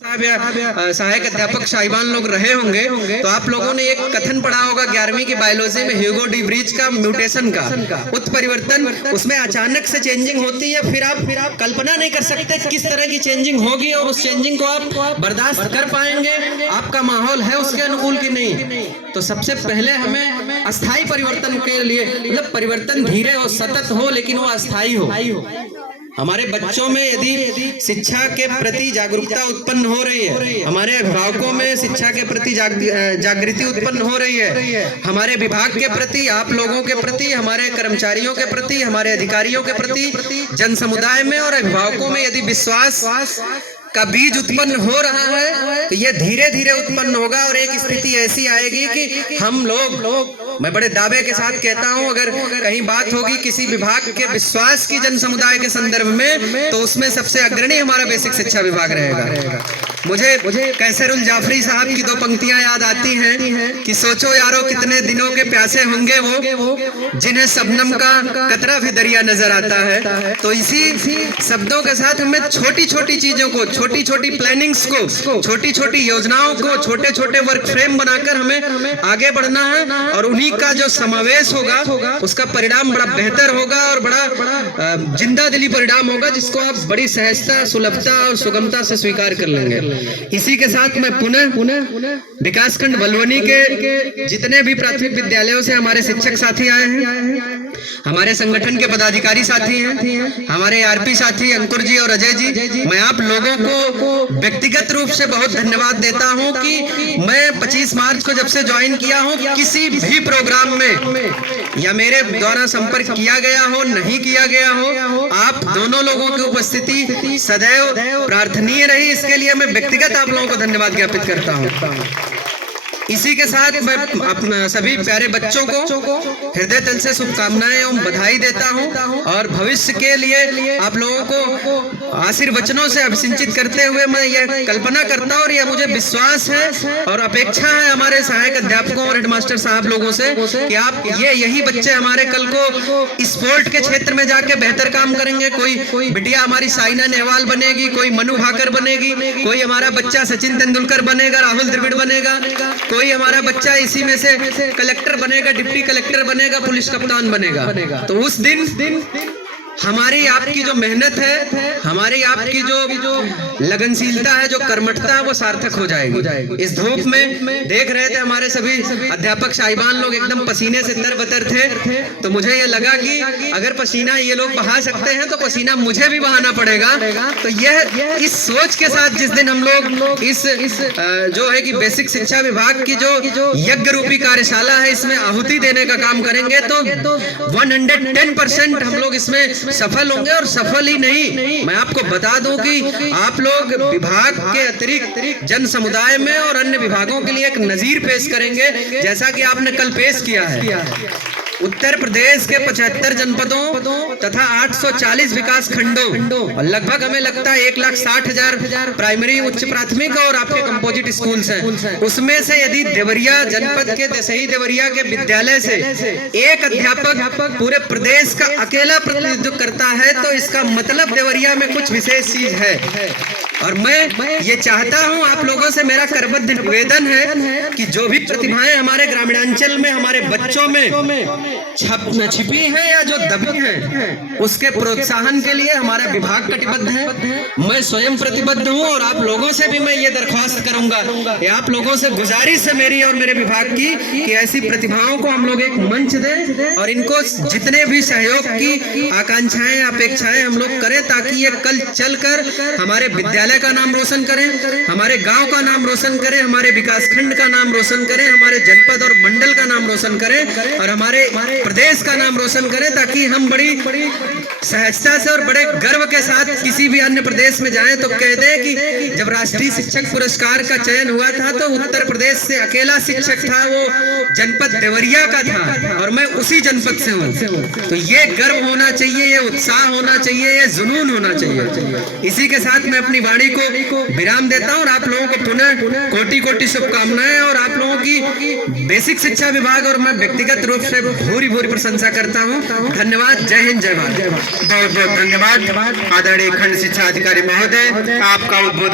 सहायक अध्यापक साहिबान लोग रहे होंगे तो आप लोगों ने एक कथन पढ़ा होगा 11वीं की बायोलॉजी में ह्यूगो डी ब्रीज का म्यूटेशन का उत्परिवर्तन। उसमें अचानक से चेंजिंग होती है, फिर आप कल्पना नहीं कर सकते किस तरह की चेंजिंग होगी और उस चेंजिंग को आप बर्दाश्त कर पाएंगे, आपका माहौल है उसके अनुकूल कि नहीं। तो सबसे पहले हमें अस्थायी परिवर्तन के लिए, मतलब परिवर्तन धीरे हो, सतत हो, लेकिन वो अस्थायी हो। हमारे बच्चों में यदि शिक्षा के प्रति जागरूकता उत्पन्न हो रही है, हमारे अभिभावकों में शिक्षा के प्रति जागृति उत्पन्न हो रही है, हमारे विभाग के प्रति, आप लोगों के प्रति, हमारे कर्मचारियों के प्रति, हमारे अधिकारियों के प्रति, जन समुदाय में और अभिभावकों में यदि विश्वास का बीज उत्पन्न हो रहा है तो ये धीरे धीरे उत्पन्न होगा और एक स्थिति ऐसी आएगी कि हम लोग, मैं बड़े दावे के साथ कहता हूं, अगर कहीं बात होगी किसी विभाग के विश्वास की जन समुदाय के संदर्भ में तो उसमें सबसे अग्रणी हमारा बेसिक शिक्षा विभाग रहेगा। मुझे कैसरुल जाफरी साहब की दो पंक्तियां याद आती हैं कि सोचो यारो कितने दिनों के प्यासे होंगे वो जिन्हें शबनम का कतरा भी दरिया नजर आता है। तो इसी शब्दों के साथ हमें छोटी छोटी चीजों को, छोटी छोटी प्लानिंग्स को, छोटी छोटी योजनाओं को, छोटे छोटे वर्क फ्रेम बनाकर हमें आगे बढ़ना है और उन्हीं का जो समावेश होगा उसका परिणाम बड़ा बेहतर होगा और बड़ा जिंदा दिली परिणाम होगा, जिसको आप बड़ी सहजता, सुलभता और सुगमता से स्वीकार कर लेंगे। इसी के साथ मैं पुनः विकासखंड बलवनी के जितने भी प्राथमिक विद्यालयों से हमारे शिक्षक साथी आए हैं, हमारे संगठन के पदाधिकारी साथी हैं, हमारे आरपी साथी अंकुर जी और अजय जी, मैं आप लोगों को व्यक्तिगत रूप से बहुत धन्यवाद देता हूं कि मैं 25 मार्च को जब से ज्वाइन किया हूं, किसी भी प्रोग्राम में या मेरे द्वारा संपर्क किया गया हो, नहीं किया गया हो, आप दोनों लोगों की उपस्थिति सदैव प्रार्थनीय रही। इसके लिए मैं व्यक्तिगत आप लोगों को धन्यवाद ज्ञापित करता हूं। इसी के साथ मैं अपने सभी प्यारे बच्चों को हृदय तल से शुभकामनाएं एवं बधाई देता हूं और भविष्य के लिए आप लोगों को आशीर्वचनों से अभिसिंचित करते हुए मैं यह कल्पना करता हूं और यह मुझे विश्वास है और अपेक्षा है हमारे सहायक अध्यापकों और हेडमास्टर साहब लोगों से कि आप यही बच्चे हमारे कल को स्पोर्ट के क्षेत्र में जाके बेहतर काम करेंगे। कोई बिटिया हमारी साइना नेहवाल बनेगी, कोई मनु भाकर बनेगी, कोई हमारा बच्चा सचिन तेंदुलकर बनेगा, राहुल द्रविड़ बनेगा, कोई हमारा बच्चा इसी में से कलेक्टर बनेगा, डिप्टी कलेक्टर बनेगा, पुलिस कप्तान बनेगा। तो उस दिन हमारी आपकी जो मेहनत है, हमारी आपकी जो लगनशीलता है, जो कर्मठता है, वो सार्थक हो जाएगी। इस धूप में देख रहे थे हमारे सभी अध्यापक साहिबान लोग एकदम पसीने से तरबतर थे, तो मुझे ये लगा कि अगर पसीना ये लोग बहा सकते हैं तो पसीना मुझे भी बहाना पड़ेगा। तो यह इस सोच के साथ जिस दिन हम लोग इस जो है कि बेसिक शिक्षा विभाग की जो यज्ञ रूपी कार्यशाला है, इसमें आहुति देने का काम करेंगे तो 110% हम लोग इसमें सफल होंगे। और सफल ही नहीं, मैं आपको बता दूं कि आप लोग विभाग के अतिरिक्त जन समुदाय में और अन्य विभागों के लिए एक नजीर पेश करेंगे, जैसा कि आपने कल पेश किया है। उत्तर प्रदेश के 75 जनपदों तथा 840 विकास खंडों और लगभग हमें लगता है 1,60,000 प्राइमरी उच्च प्राथमिक और आपके कंपोजिट स्कूल्स हैं, उसमें से यदि देवरिया जनपद के दसई देवरिया के विद्यालय से एक अध्यापक पूरे प्रदेश का अकेला प्रतिनिधित्व करता है तो इसका मतलब देवरिया में कुछ विशेष चीज है। और मैं ये चाहता हूं, आप लोगों से मेरा करबद्ध निवेदन है कि जो भी प्रतिभाएं हमारे ग्रामीणांचल में हमारे बच्चों में छिपी है या जो दबी है, उसके प्रोत्साहन के लिए हमारा विभाग कटिबद्ध है। मैं स्वयं प्रतिबद्ध हूं और आप लोगों से भी मैं ये दरख्वास्त करूंगा, आप लोगों से गुजारिश है मेरी और मेरे विभाग की कि ऐसी प्रतिभाओं को हम लोग एक मंच दें और इनको जितने भी सहयोग की आकांक्षाएं, अपेक्षाएं हम लोग करें, ताकि ये कल चलकर हमारे विद्यालय का नाम रोशन करें, हमारे गांव का नाम रोशन करें, हमारे विकासखंड का नाम रोशन करें, हमारे जनपद और मंडल का नाम रोशन करें और हमारे प्रदेश का नाम रोशन करें, ताकि हम बड़ी सहजता से और बड़े गर्व के साथ किसी भी अन्य प्रदेश में जाएं तो कह दें कि जब राष्ट्रीय शिक्षक पुरस्कार का चयन हुआ था तो उत्तर प्रदेश से अकेला शिक्षक था, वो जनपद देवरिया का था और मैं उसी जनपद से हूँ। तो ये गर्व होना चाहिए, ये उत्साह होना चाहिए, ये जुनून होना चाहिए। इसी के साथ मैं अपनी वाणी को विराम देता हूँ और आप लोगों को पुनः कोटि कोटि शुभकामनाएं और आप लोगों की बेसिक शिक्षा विभाग और मैं व्यक्तिगत रूप से भूरी प्रशंसा करता हूँ। धन्यवाद। जय हिंद, जय भारत। बहुत बहुत धन्यवाद आदरणीय खंड शिक्षा अधिकारी महोदय, आपका उद्बोधन